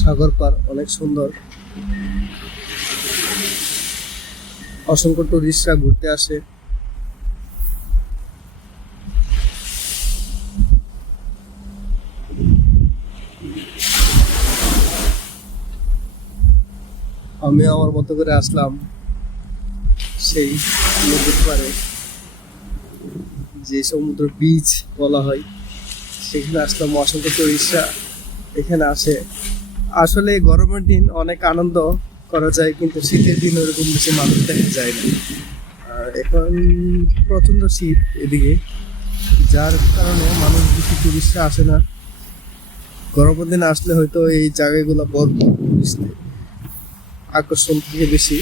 সাগর পার অনেক সুন্দর, অসংখ্য টুরিস্টরা ঘুরতে আসে। আমি আমার মতো করে আসলাম সেই নদীর পাড়ে, যে সমুদ্র বিচ বলা হয়, সেখানে আসলাম। অসংখ্য টুরিস্টরা এখানে আসে। আসলে গরমের দিন অনেক আনন্দ করা যায়, কিন্তু শীতের দিন ওরকম বেশি মানুষ দেখা যায় না। আর এখন প্রচন্ড শীত এদিকে, যার কারণে মানুষ বেশি টুরিস্টরা আসে না। গরমের দিনে আসলে হয়তো এই জায়গাগুলো বড় টুরিস্ট আকর্ষণ থেকে বেশি।